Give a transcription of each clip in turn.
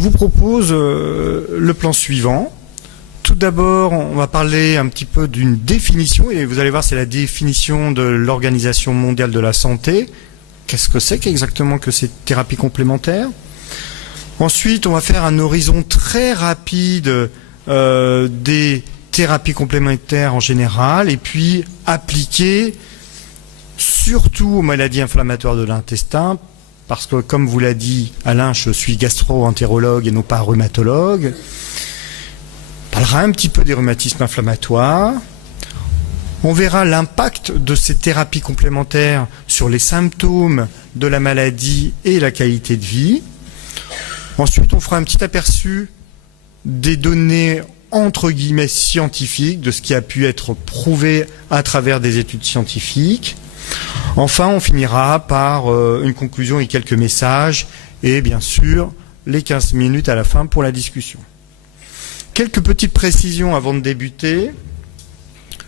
vous propose le plan suivant. Tout d'abord, on va parler un petit peu d'une définition, et vous allez voir, c'est la définition de l'Organisation mondiale de la santé. Qu'est-ce que c'est exactement que ces thérapies complémentaires? Ensuite, on va faire un horizon très rapide des thérapies complémentaires en général, et puis appliquer surtout aux maladies inflammatoires de l'intestin, parce que, comme vous l'a dit Alain, je suis gastro-entérologue et non pas rhumatologue. On parlera un petit peu des rhumatismes inflammatoires. On verra l'impact de ces thérapies complémentaires sur les symptômes de la maladie et la qualité de vie. Ensuite, on fera un petit aperçu des données entre guillemets scientifiques, de ce qui a pu être prouvé à travers des études scientifiques. Enfin, on finira par une conclusion et quelques messages, et bien sûr, les 15 minutes à la fin pour la discussion. Quelques petites précisions avant de débuter.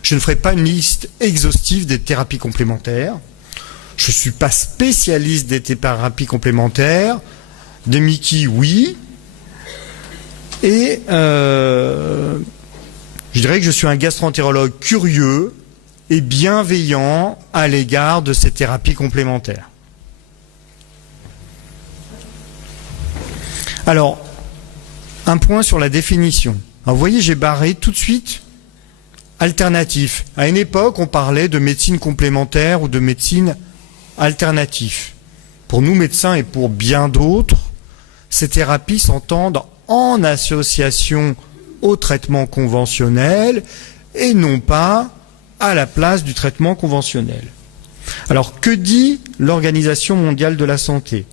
Je ne ferai pas une liste exhaustive des thérapies complémentaires. Je ne suis pas spécialiste des thérapies complémentaires. Des Mickey, oui. Et je dirais que je suis un gastro-entérologue curieux et bienveillant à l'égard de ces thérapies complémentaires. Alors, un point sur la définition. Alors, vous voyez, j'ai barré tout de suite alternatif. À une époque, on parlait de médecine complémentaire ou de médecine alternative. Pour nous, médecins, et pour bien d'autres, ces thérapies s'entendent en association au traitement conventionnel et non pas à la place du traitement conventionnel. Alors, que dit l'Organisation mondiale de la santé?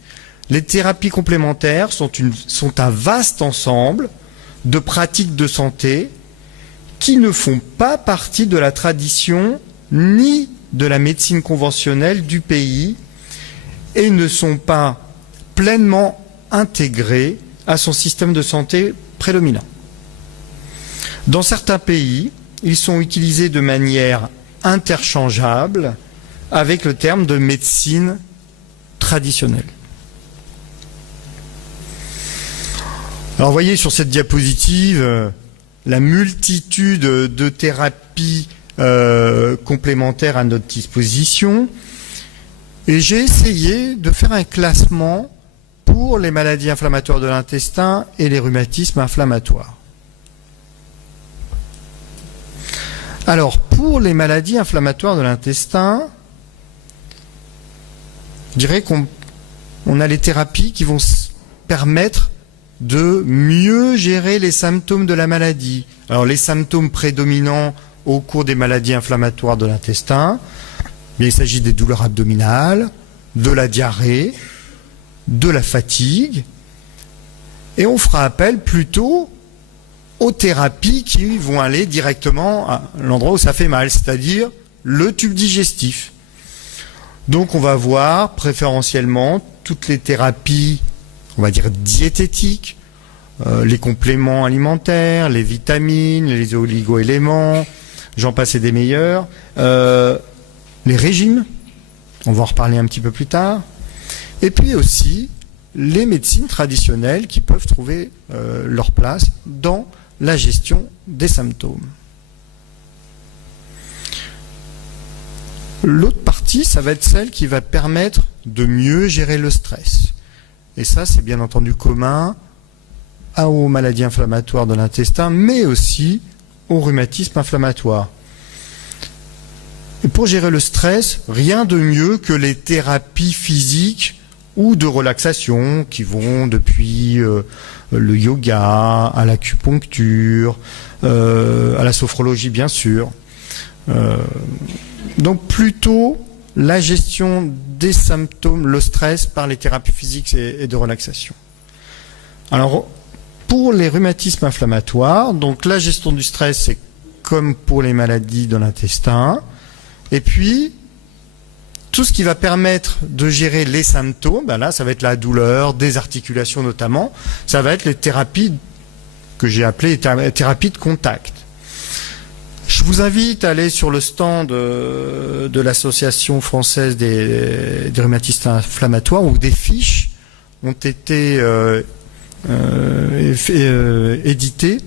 Les thérapies complémentaires sont un vaste ensemble de pratiques de santé qui ne font pas partie de la tradition ni de la médecine conventionnelle du pays et ne sont pas pleinement intégrées à son système de santé prédominant. Dans certains pays, ils sont utilisés de manière interchangeable avec le terme de médecine traditionnelle. Alors, vous voyez sur cette diapositive la multitude de thérapies complémentaires à notre disposition. Et j'ai essayé de faire un classement pour les maladies inflammatoires de l'intestin et les rhumatismes inflammatoires. Alors, pour les maladies inflammatoires de l'intestin, je dirais qu'on a les thérapies qui vont permettre de mieux gérer les symptômes de la maladie. Alors, les symptômes prédominants au cours des maladies inflammatoires de l'intestin, il s'agit des douleurs abdominales, de la diarrhée, de la fatigue, et on fera appel plutôt aux thérapies qui vont aller directement à l'endroit où ça fait mal, c'est-à-dire le tube digestif. Donc on va voir préférentiellement toutes les thérapies, on va dire diététiques, les compléments alimentaires, les vitamines, les oligo-éléments, j'en passe et des meilleurs, les régimes, on va en reparler un petit peu plus tard, et puis aussi les médecines traditionnelles qui peuvent trouver leur place dans la gestion des symptômes. L'autre partie, ça va être celle qui va permettre de mieux gérer le stress. Et ça, c'est bien entendu commun aux maladies inflammatoires de l'intestin, mais aussi au rhumatisme inflammatoire. Et pour gérer le stress, rien de mieux que les thérapies physiques ou de relaxation qui vont depuis le yoga, à l'acupuncture, à la sophrologie bien sûr. Donc plutôt la gestion des symptômes, le stress par les thérapies physiques et de relaxation. Alors pour les rhumatismes inflammatoires, donc la gestion du stress c'est comme pour les maladies de l'intestin. Et puis tout ce qui va permettre de gérer les symptômes, ben là ça va être la douleur, des articulations notamment, ça va être les thérapies que j'ai appelées thérapies de contact. Je vous invite à aller sur le stand de l'Association française des rhumatismes inflammatoires où des fiches ont été édité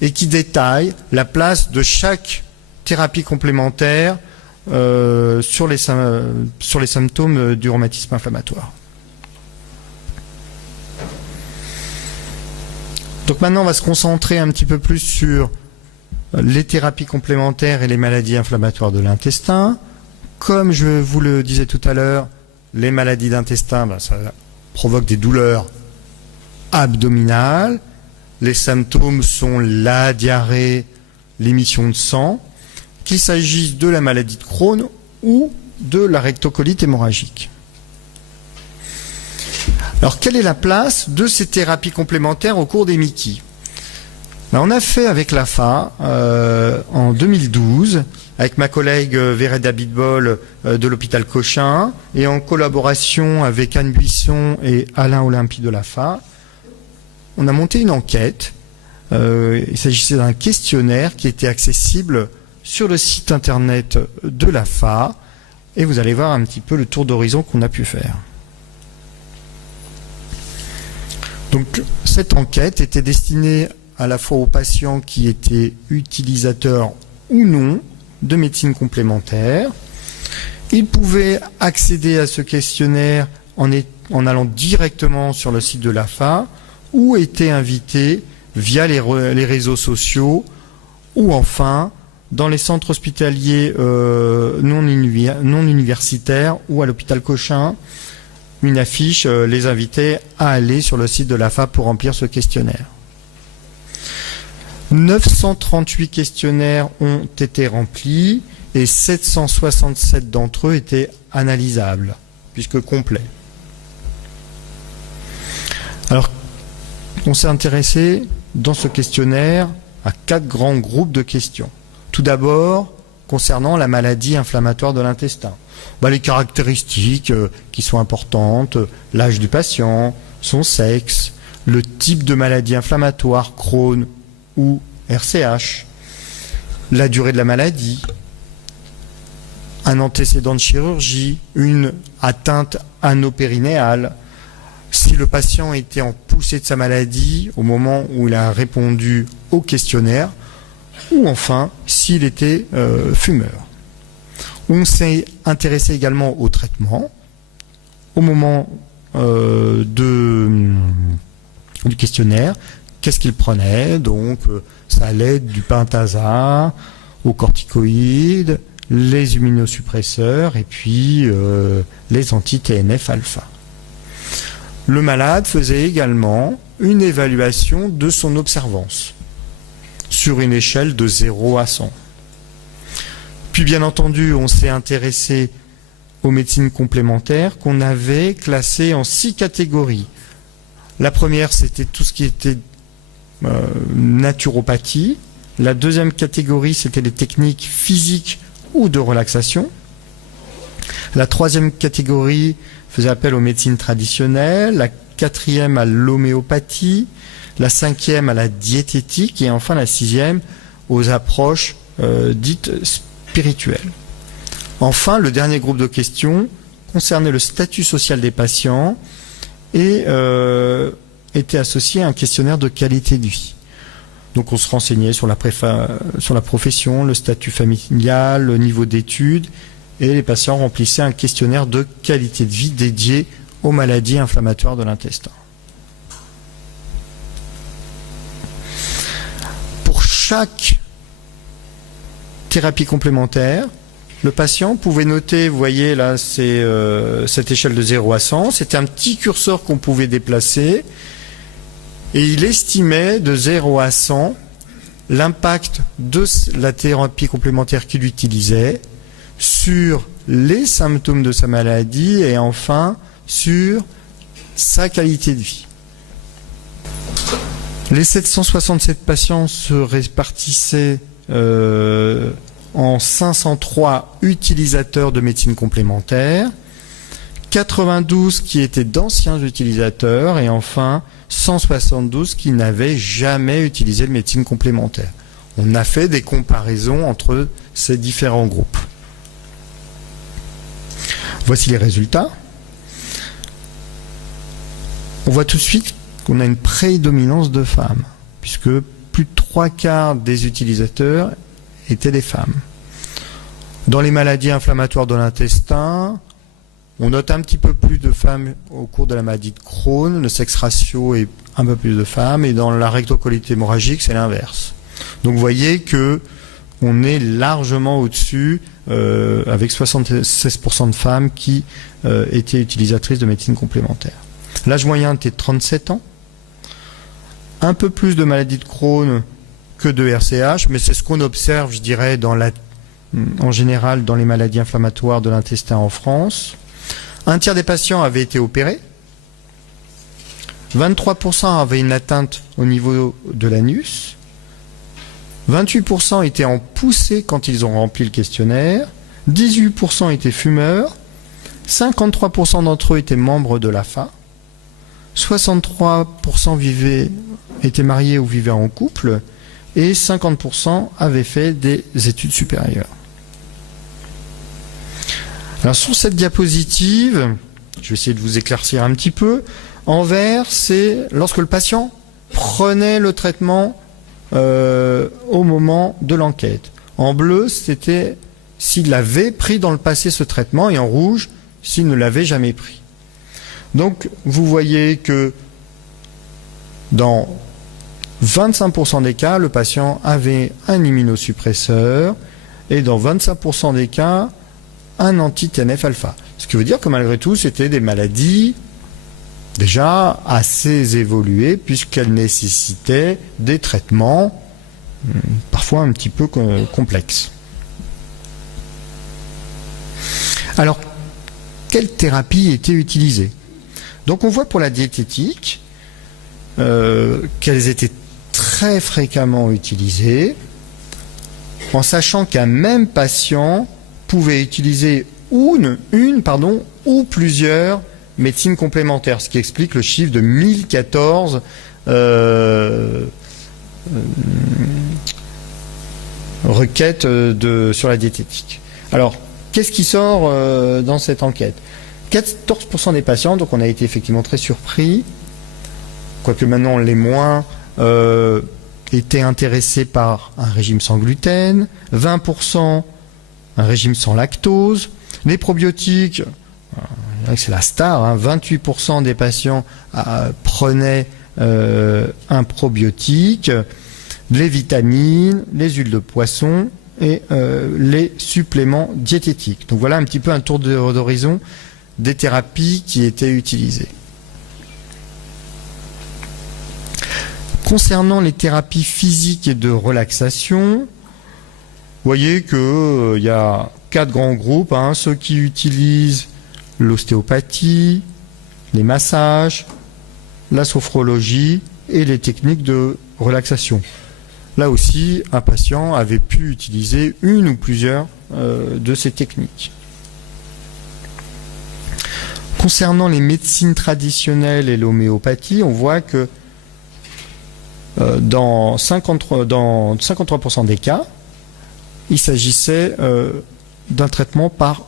et qui détaille la place de chaque thérapie complémentaire sur les symptômes du rhumatisme inflammatoire. Donc maintenant, on va se concentrer un petit peu plus sur les thérapies complémentaires et les maladies inflammatoires de l'intestin. Comme je vous le disais tout à l'heure, les maladies d'intestin, ça provoque des douleurs abdominales. Les symptômes sont la diarrhée, l'émission de sang, qu'il s'agisse de la maladie de Crohn ou de la rectocolite hémorragique. Alors, quelle est la place de ces thérapies complémentaires au cours des MICI? On a fait avec l'AFA en 2012, avec ma collègue Véreda Bidbol de l'hôpital Cochin, et en collaboration avec Anne Buisson et Alain Olympi de l'AFA, on a monté une enquête. Il s'agissait d'un questionnaire qui était accessible sur le site internet de l'AFA, et vous allez voir un petit peu le tour d'horizon qu'on a pu faire. Donc, cette enquête était destinée à la fois aux patients qui étaient utilisateurs ou non de médecine complémentaire. Ils pouvaient accéder à ce questionnaire en allant directement sur le site de l'AFA ou étaient invités via les réseaux sociaux ou enfin dans les centres hospitaliers non universitaires ou à l'hôpital Cochin. Une affiche les invitait à aller sur le site de l'AFA pour remplir ce questionnaire. 938 questionnaires ont été remplis et 767 d'entre eux étaient analysables, puisque complets. Alors, on s'est intéressé dans ce questionnaire à 4 grands groupes de questions. Tout d'abord, concernant la maladie inflammatoire de l'intestin. Les caractéristiques qui sont importantes, l'âge du patient, son sexe, le type de maladie inflammatoire, Crohn ou RCH, la durée de la maladie, un antécédent de chirurgie, une atteinte anopérinéale, si le patient était en poussée de sa maladie au moment où il a répondu au questionnaire, ou enfin s'il était fumeur. On s'est intéressé également au traitement au moment du questionnaire. Qu'est-ce qu'il prenait? Donc, ça allait du pentasa aux corticoïdes, les immunosuppresseurs et puis les anti-TNF-alpha. Le malade faisait également une évaluation de son observance sur une échelle de 0 à 100. Puis bien entendu, on s'est intéressé aux médecines complémentaires qu'on avait classées en 6 catégories. La première, c'était tout ce qui était naturopathie. La deuxième catégorie, c'était les techniques physiques ou de relaxation. La troisième catégorie faisait appel aux médecines traditionnelles. La quatrième à l'homéopathie. La cinquième à la diététique. Et enfin la sixième aux approches dites spirituelles. Enfin, le dernier groupe de questions concernait le statut social des patients et était associé à un questionnaire de qualité de vie. Donc on se renseignait sur la profession, le statut familial, le niveau d'études, et les patients remplissaient un questionnaire de qualité de vie dédié aux maladies inflammatoires de l'intestin. Pour chaque thérapie complémentaire, le patient pouvait noter, vous voyez là, c'est cette échelle de 0 à 100, c'était un petit curseur qu'on pouvait déplacer, et il estimait de 0 à 100 l'impact de la thérapie complémentaire qu'il utilisait sur les symptômes de sa maladie et enfin sur sa qualité de vie. Les 767 patients se répartissaient en 503 utilisateurs de médecine complémentaire, 92 qui étaient d'anciens utilisateurs et enfin 172 qui n'avaient jamais utilisé de médecine complémentaire. On a fait des comparaisons entre ces différents groupes. Voici les résultats. On voit tout de suite qu'on a une prédominance de femmes, puisque plus de 3/4 des utilisateurs étaient des femmes. Dans les maladies inflammatoires de l'intestin, on note un petit peu plus de femmes au cours de la maladie de Crohn, le sexe ratio est un peu plus de femmes, et dans la rectocolite hémorragique, c'est l'inverse. Donc vous voyez que on est largement au-dessus, avec 76% de femmes qui étaient utilisatrices de médecine complémentaire. L'âge moyen était de 37 ans. Un peu plus de maladies de Crohn que de RCH, mais c'est ce qu'on observe, je dirais, en général dans les maladies inflammatoires de l'intestin en France. Un tiers des patients avaient été opérés. 23% avaient une atteinte au niveau de l'anus. 28% étaient en poussée quand ils ont rempli le questionnaire. 18% étaient fumeurs. 53% d'entre eux étaient membres de l'AFA. 63% étaient mariés ou vivaient en couple. Et 50% avaient fait des études supérieures. Alors sur cette diapositive, je vais essayer de vous éclaircir un petit peu. En vert, c'est lorsque le patient prenait le traitement au moment de l'enquête. En bleu, c'était s'il avait pris dans le passé ce traitement, et en rouge, s'il ne l'avait jamais pris. Donc, vous voyez que dans 25% des cas, le patient avait un immunosuppresseur, et dans 25% des cas, un anti-TNF-alpha. Ce qui veut dire que malgré tout, c'était des maladies déjà assez évoluées, puisqu'elles nécessitaient des traitements parfois un petit peu complexes. Alors, quelle thérapie était utilisée? Donc on voit pour la diététique qu'elles étaient très fréquemment utilisées, en sachant qu'un même patient pouvait utiliser ou plusieurs médecines complémentaires, ce qui explique le chiffre de 1014 requêtes sur la diététique. Alors, qu'est-ce qui sort dans cette enquête? 14% des patients, donc on a été effectivement très surpris, quoique maintenant les moins étaient intéressés par un régime sans gluten, 20% un régime sans lactose. Les probiotiques, c'est la star, 28% des patients prenaient un probiotique, les vitamines, les huiles de poisson et les suppléments diététiques. Donc voilà un petit peu un tour d'horizon des thérapies qui étaient utilisées. Concernant les thérapies physiques et de relaxation, vous voyez qu'il y a 4 grands groupes, ceux qui utilisent l'ostéopathie, les massages, la sophrologie et les techniques de relaxation. Là aussi, un patient avait pu utiliser une ou plusieurs de ces techniques. Concernant les médecines traditionnelles et l'homéopathie, on voit que dans 53% des cas, il s'agissait d'un traitement par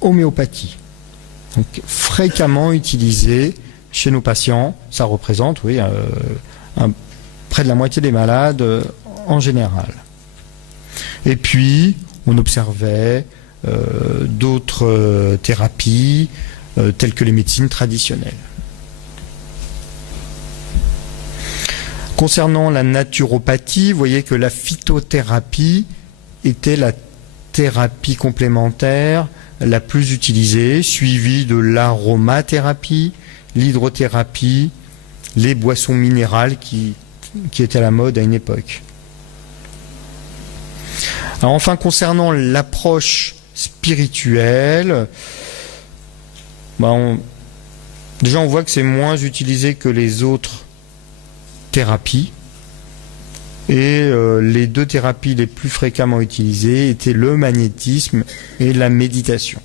homéopathie. Donc, fréquemment utilisé chez nos patients, ça représente près de la moitié des malades en général. Et puis, on observait d'autres thérapies telles que les médecines traditionnelles. Concernant la naturopathie, vous voyez que la phytothérapie était la thérapie complémentaire la plus utilisée, suivie de l'aromathérapie, l'hydrothérapie, les boissons minérales qui étaient à la mode à une époque. Alors enfin, concernant l'approche spirituelle, déjà on voit que c'est moins utilisé que les autres thérapies. Et les 2 thérapies les plus fréquemment utilisées étaient le magnétisme et la méditation.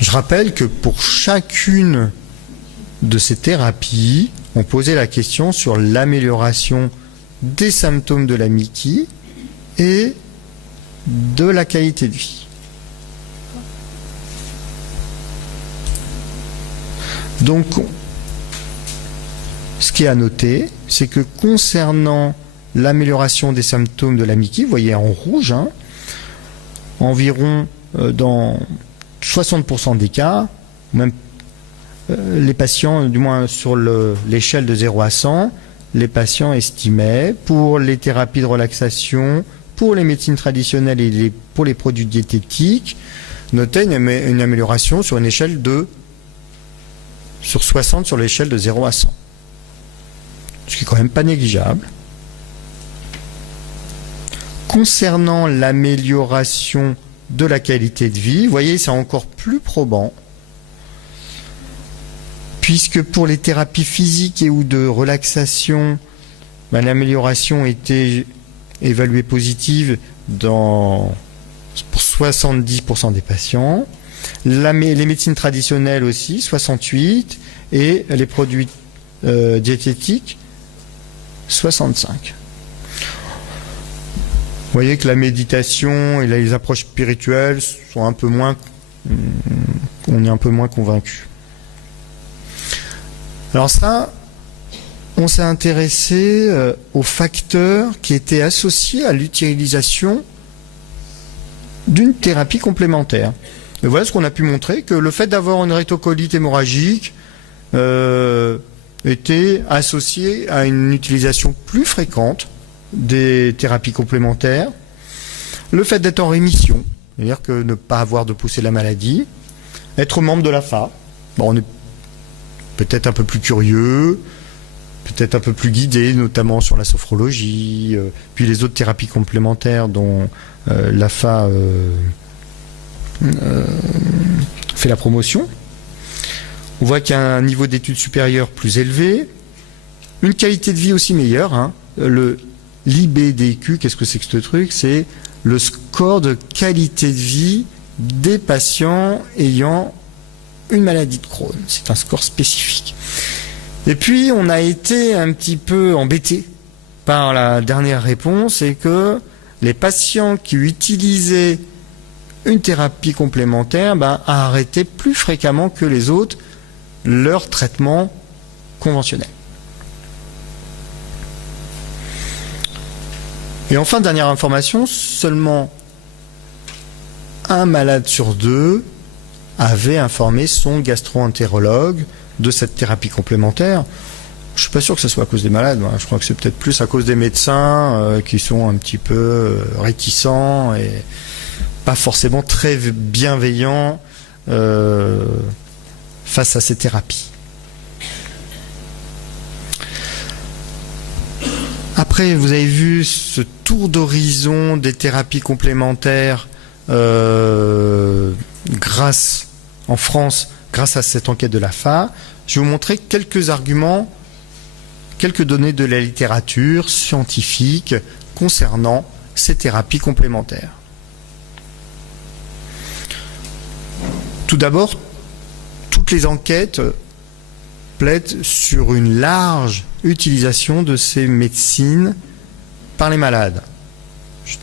Je rappelle que pour chacune de ces thérapies, on posait la question sur l'amélioration des symptômes de la Mickey et de la qualité de vie. Donc, ce qui est à noter, c'est que concernant l'amélioration des symptômes de la Mickey, vous voyez en rouge, hein, environ dans 60% des cas, même les patients, du moins sur l'échelle de 0 à 100, les patients estimaient, pour les thérapies de relaxation, pour les médecines traditionnelles et pour les produits diététiques, notaient une amélioration sur une échelle sur 60 sur l'échelle de 0 à 100. Ce qui est quand même pas négligeable. Concernant l'amélioration de la qualité de vie, vous voyez, c'est encore plus probant, puisque pour les thérapies physiques et ou de relaxation, l'amélioration était évaluée positive pour 70% des patients. Les médecines traditionnelles aussi, 68%, et les produits diététiques, 65%. Vous voyez que la méditation et les approches spirituelles sont un peu moins, on est un peu moins convaincu. Alors ça, on s'est intéressé aux facteurs qui étaient associés à l'utilisation d'une thérapie complémentaire. Et voilà ce qu'on a pu montrer, que le fait d'avoir une rétocolite hémorragique était associé à une utilisation plus fréquente des thérapies complémentaires, le fait d'être en rémission, c'est-à-dire que ne pas avoir de poussée de la maladie, être membre de l'AFA, bon, on est peut-être un peu plus curieux, peut-être un peu plus guidé, notamment sur la sophrologie, puis les autres thérapies complémentaires dont l'AFA fait la promotion. On voit qu'il y a un niveau d'études supérieur plus élevé, une qualité de vie aussi meilleure, hein. L'IBDQ, qu'est-ce que c'est que ce truc? C'est le score de qualité de vie des patients ayant une maladie de Crohn. C'est un score spécifique. Et puis, on a été un petit peu embêté par la dernière réponse, c'est que les patients qui utilisaient une thérapie complémentaire arrêtaient plus fréquemment que les autres leur traitement conventionnel. Et enfin, dernière information, seulement un malade sur deux avait informé son gastro-entérologue de cette thérapie complémentaire. Je suis pas sûr que ce soit à cause des malades, moi. Je crois que c'est peut-être plus à cause des médecins qui sont un petit peu réticents et pas forcément très bienveillants face à ces thérapies. Après, vous avez vu ce tour d'horizon des thérapies complémentaires en France, grâce à cette enquête de l'AFA. Je vais vous montrer quelques arguments, quelques données de la littérature scientifique concernant ces thérapies complémentaires. Tout d'abord, toutes les enquêtes plaident sur une large utilisation de ces médecines par les malades.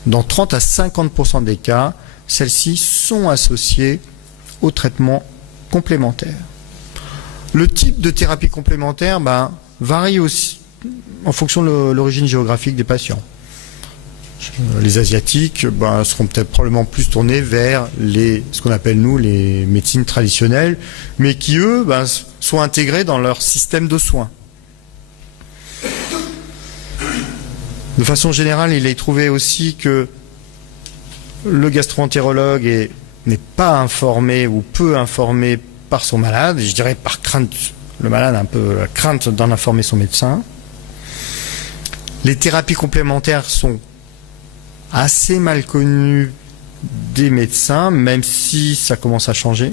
Dans 30 à 50% des cas, celles-ci sont associées au traitement complémentaire. Le type de thérapie complémentaire varie aussi en fonction de l'origine géographique des patients. Les Asiatiques seront peut-être probablement plus tournés vers ce qu'on appelle nous les médecines traditionnelles, mais qui eux sont intégrés dans leur système de soins. De façon générale, il est trouvé aussi que le gastro-entérologue n'est pas informé ou peu informé par son malade, et je dirais par crainte, le malade a un peu la crainte d'en informer son médecin. Les thérapies complémentaires sont assez mal connues des médecins, même si ça commence à changer.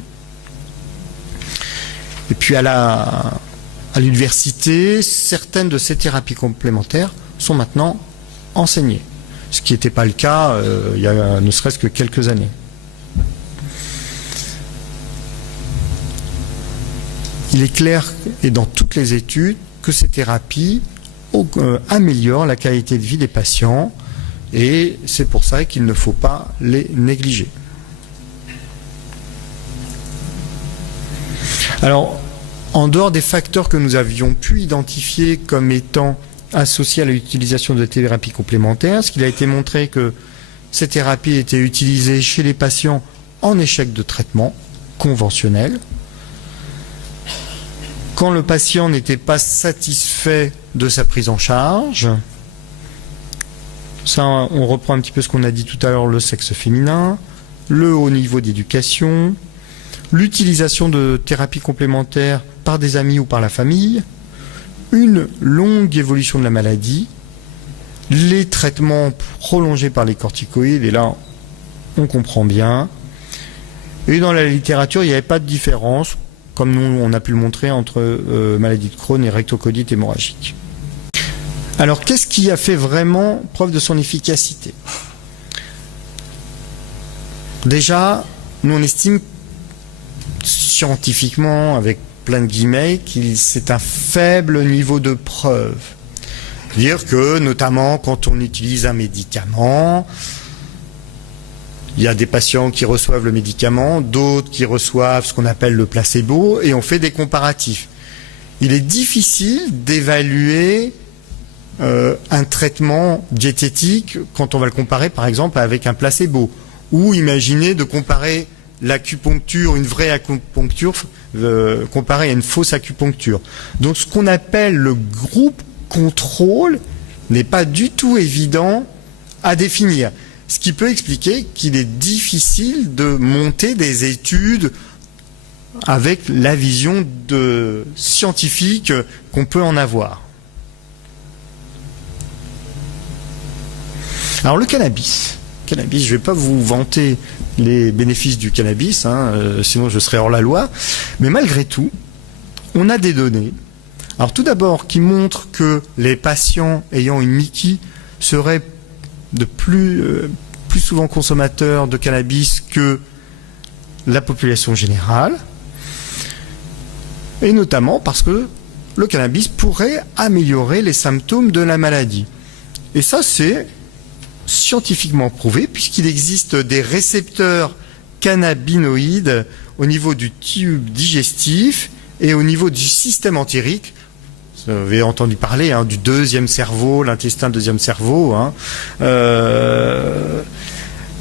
Et puis à l'université, certaines de ces thérapies complémentaires sont maintenant enseignées, ce qui n'était pas le cas il y a ne serait-ce que quelques années. Il est clair, et dans toutes les études, que ces thérapies améliorent la qualité de vie des patients, et c'est pour ça qu'il ne faut pas les négliger. Alors, En dehors des facteurs que nous avions pu identifier comme étant associés à l'utilisation de thérapies complémentaires, ce qu'il a été montré que ces thérapies étaient utilisées chez les patients en échec de traitement conventionnel, quand le patient n'était pas satisfait de sa prise en charge. Ça, on reprend un petit peu ce qu'on a dit tout à l'heure, le sexe féminin, le haut niveau d'éducation, l'utilisation de thérapies complémentaires par des amis ou par la famille, une longue évolution de la maladie, les traitements prolongés par les corticoïdes, et là on comprend bien. Et dans la littérature, il n'y avait pas de différence, comme nous on a pu le montrer, entre maladie de Crohn et rectocolite hémorragique. Alors qu'est-ce qui a fait vraiment preuve de son efficacité? Déjà, nous on estime scientifiquement, avec plein de guillemets, qu'il c'est un faible niveau de preuve. Dire que, notamment, quand on utilise un médicament, il y a des patients qui reçoivent le médicament, d'autres qui reçoivent ce qu'on appelle le placebo, et on fait des comparatifs. Il est difficile d'évaluer un traitement diététique quand on va le comparer, par exemple, avec un placebo. Ou imaginez de comparer l'acupuncture, une vraie acupuncture, comparée à une fausse acupuncture. Donc ce qu'on appelle le groupe contrôle n'est pas du tout évident à définir. Ce qui peut expliquer qu'il est difficile de monter des études avec la vision scientifique qu'on peut en avoir. Alors le cannabis, je ne vais pas vous vanter les bénéfices du cannabis, sinon je serais hors la loi, mais malgré tout, on a des données. Alors tout d'abord qui montrent que les patients ayant une MICI seraient de plus souvent consommateurs de cannabis que la population générale, et notamment parce que le cannabis pourrait améliorer les symptômes de la maladie. Et ça, c'est scientifiquement prouvé, puisqu'il existe des récepteurs cannabinoïdes au niveau du tube digestif et au niveau du système entérique. Vous avez entendu parler du deuxième cerveau, l'intestin deuxième cerveau.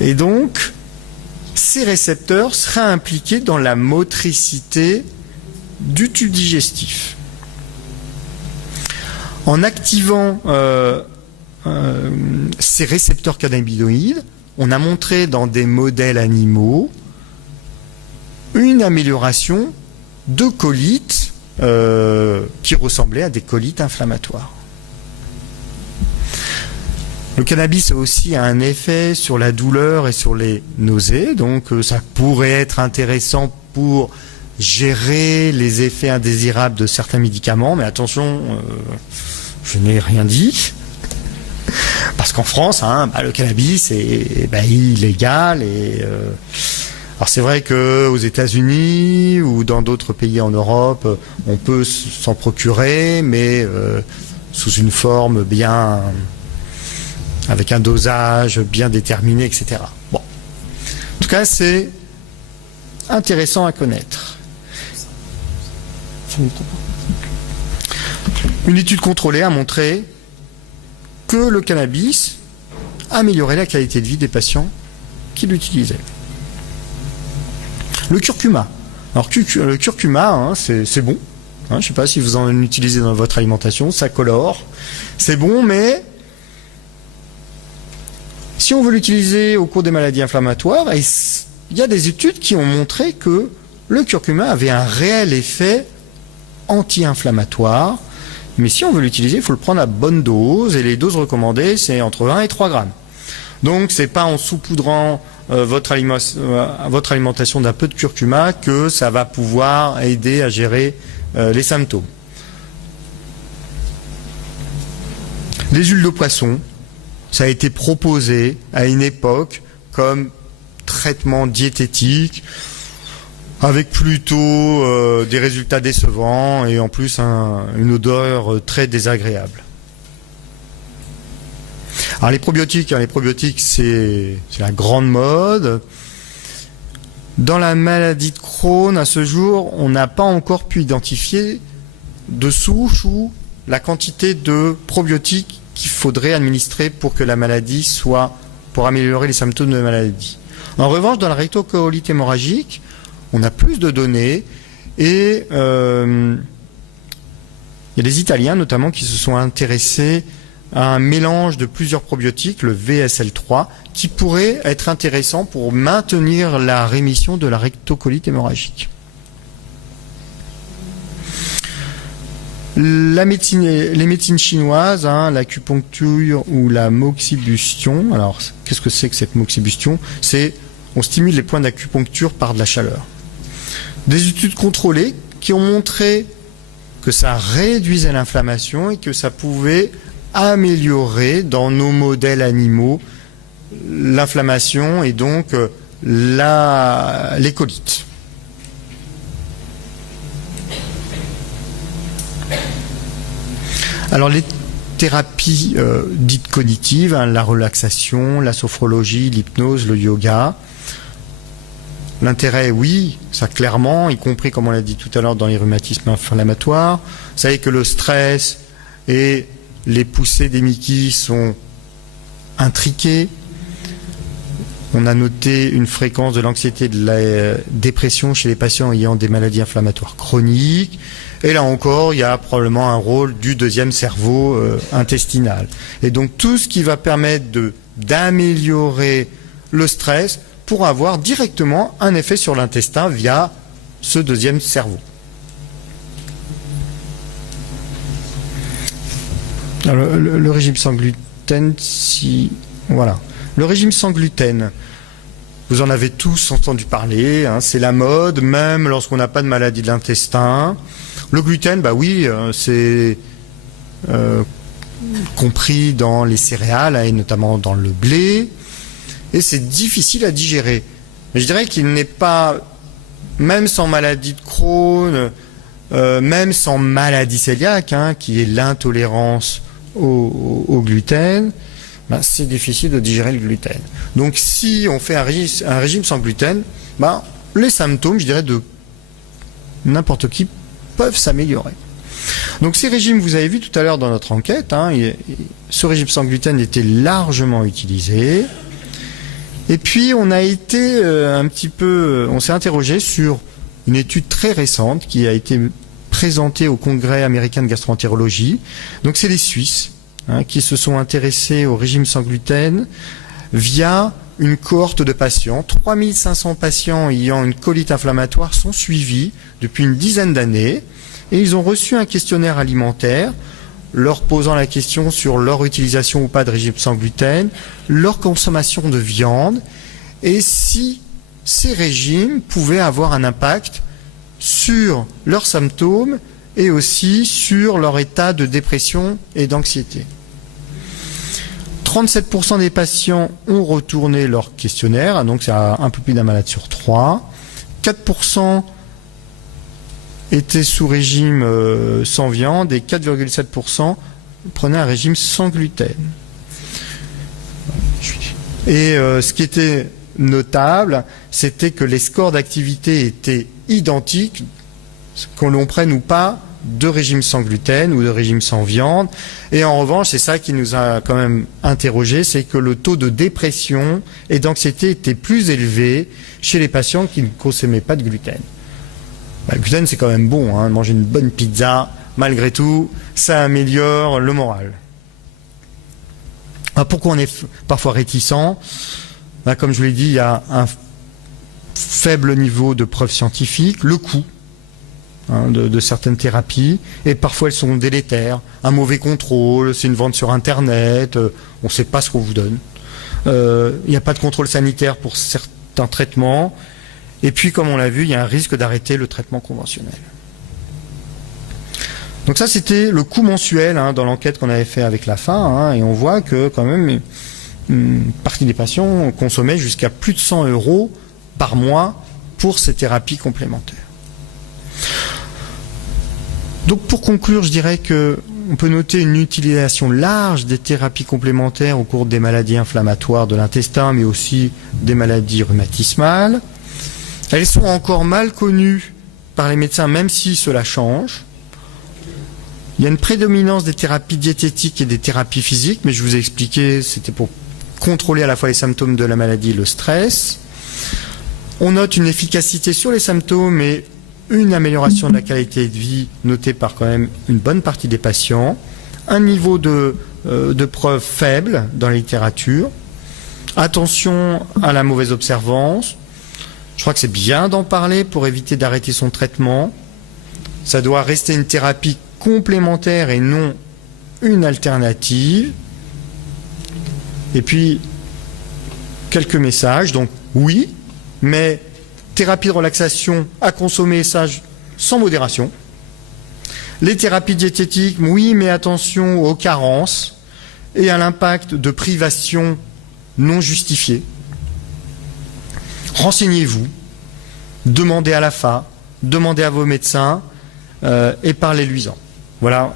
Et donc, ces récepteurs seraient impliqués dans la motricité du tube digestif. En activant ces récepteurs cannabinoïdes, on a montré dans des modèles animaux une amélioration de colites qui ressemblaient à des colites inflammatoires. Le cannabis a aussi un effet sur la douleur et sur les nausées, donc ça pourrait être intéressant pour gérer les effets indésirables de certains médicaments, mais attention, je n'ai rien dit. Parce qu'en France, le cannabis est illégal. Alors c'est vrai qu'aux États-Unis ou dans d'autres pays en Europe, on peut s'en procurer, mais sous une forme bien, avec un dosage bien déterminé, etc. Bon, en tout cas, c'est intéressant à connaître. Une étude contrôlée a montré que le cannabis améliorait la qualité de vie des patients qui l'utilisaient. Le curcuma. Alors le curcuma, c'est bon. Je ne sais pas si vous en utilisez dans votre alimentation, ça colore. C'est bon, mais si on veut l'utiliser au cours des maladies inflammatoires, il y a des études qui ont montré que le curcuma avait un réel effet anti-inflammatoire. Mais si on veut l'utiliser, il faut le prendre à bonne dose, et les doses recommandées, c'est entre 1 et 3 grammes. Donc, c'est pas en saupoudrant votre alimentation d'un peu de curcuma que ça va pouvoir aider à gérer les symptômes. Les huiles de poisson, ça a été proposé à une époque comme traitement diététique, avec plutôt des résultats décevants et en plus une odeur très désagréable. Alors les probiotiques, c'est la grande mode. Dans la maladie de Crohn, à ce jour, on n'a pas encore pu identifier de souche ou la quantité de probiotiques qu'il faudrait administrer pour que la maladie soit, pour améliorer les symptômes de la maladie. En revanche, dans la rectocolite hémorragique, on a plus de données et il y a des Italiens notamment qui se sont intéressés à un mélange de plusieurs probiotiques, le VSL3, qui pourrait être intéressant pour maintenir la rémission de la rectocolite hémorragique. Les médecines chinoises, l'acupuncture ou la moxibustion. Alors, qu'est-ce que c'est que cette moxibustion? On stimule les points d'acupuncture par de la chaleur. Des études contrôlées qui ont montré que ça réduisait l'inflammation et que ça pouvait améliorer dans nos modèles animaux l'inflammation et donc les colites. Alors les thérapies dites cognitives, la relaxation, la sophrologie, l'hypnose, le yoga. L'intérêt, oui, ça clairement, y compris comme on l'a dit tout à l'heure dans les rhumatismes inflammatoires. Vous savez que le stress et les poussées des Mickey sont intriquées. On a noté une fréquence de l'anxiété et de la dépression chez les patients ayant des maladies inflammatoires chroniques. Et là encore, il y a probablement un rôle du deuxième cerveau intestinal. Et donc tout ce qui va permettre d'améliorer le stress pour avoir directement un effet sur l'intestin via ce deuxième cerveau. Alors, le régime sans gluten, voilà. Le régime sans gluten, vous en avez tous entendu parler, c'est la mode, même lorsqu'on n'a pas de maladie de l'intestin. Le gluten, bah oui, c'est compris dans les céréales et notamment dans le blé. Et c'est difficile à digérer. Mais je dirais qu'il n'est pas, même sans maladie de Crohn, même sans maladie cœliaque, qui est l'intolérance au gluten, c'est difficile de digérer le gluten. Donc si on fait un régime sans gluten, les symptômes, je dirais, de n'importe qui peuvent s'améliorer. Donc ces régimes, vous avez vu tout à l'heure dans notre enquête, ce régime sans gluten était largement utilisé. Et puis on a été on s'est interrogé sur une étude très récente qui a été présentée au Congrès américain de gastroentérologie. Donc c'est les Suisses qui se sont intéressés au régime sans gluten via une cohorte de patients. 3500 patients ayant une colite inflammatoire sont suivis depuis une dizaine d'années et ils ont reçu un questionnaire alimentaire leur posant la question sur leur utilisation ou pas de régime sans gluten, leur consommation de viande, et si ces régimes pouvaient avoir un impact sur leurs symptômes et aussi sur leur état de dépression et d'anxiété. 37% des patients ont retourné leur questionnaire, donc c'est un peu plus d'un malade sur 3. 4% étaient sous régime sans viande et 4,7% prenaient un régime sans gluten. Et ce qui était notable, c'était que les scores d'activité étaient identiques, qu'on l'on prenne ou pas de régime sans gluten ou de régime sans viande. Et en revanche, c'est ça qui nous a quand même interrogé, c'est que le taux de dépression et d'anxiété était plus élevé chez les patients qui ne consommaient pas de gluten. Le gluten, c'est quand même bon, manger une bonne pizza, malgré tout, ça améliore le moral. Alors pourquoi on est parfois réticent? Comme je vous l'ai dit, il y a un faible niveau de preuves scientifiques, le coût de certaines thérapies, et parfois elles sont délétères, un mauvais contrôle, c'est une vente sur Internet, on ne sait pas ce qu'on vous donne. Il n'y a pas de contrôle sanitaire pour certains traitements. Et puis, comme on l'a vu, il y a un risque d'arrêter le traitement conventionnel. Donc ça, c'était le coût mensuel dans l'enquête qu'on avait fait avec la FA, et on voit que quand même une partie des patients consommaient jusqu'à plus de 100 € par mois pour ces thérapies complémentaires. Donc pour conclure, je dirais qu'on peut noter une utilisation large des thérapies complémentaires au cours des maladies inflammatoires de l'intestin, mais aussi des maladies rhumatismales. Elles sont encore mal connues par les médecins, même si cela change. Il y a une prédominance des thérapies diététiques et des thérapies physiques, mais je vous ai expliqué, c'était pour contrôler à la fois les symptômes de la maladie et le stress. On note une efficacité sur les symptômes et une amélioration de la qualité de vie notée par quand même une bonne partie des patients. Un niveau de preuve faible dans la littérature. Attention à la mauvaise observance. Je crois que c'est bien d'en parler pour éviter d'arrêter son traitement. Ça doit rester une thérapie complémentaire et non une alternative. Et puis, quelques messages. Donc, oui, mais thérapie de relaxation à consommer sans modération. Les thérapies diététiques, oui, mais attention aux carences et à l'impact de privation non justifiée. Renseignez-vous, demandez à l'AFA, demandez à vos médecins et parlez-lui-en. Voilà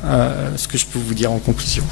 ce que je peux vous dire en conclusion.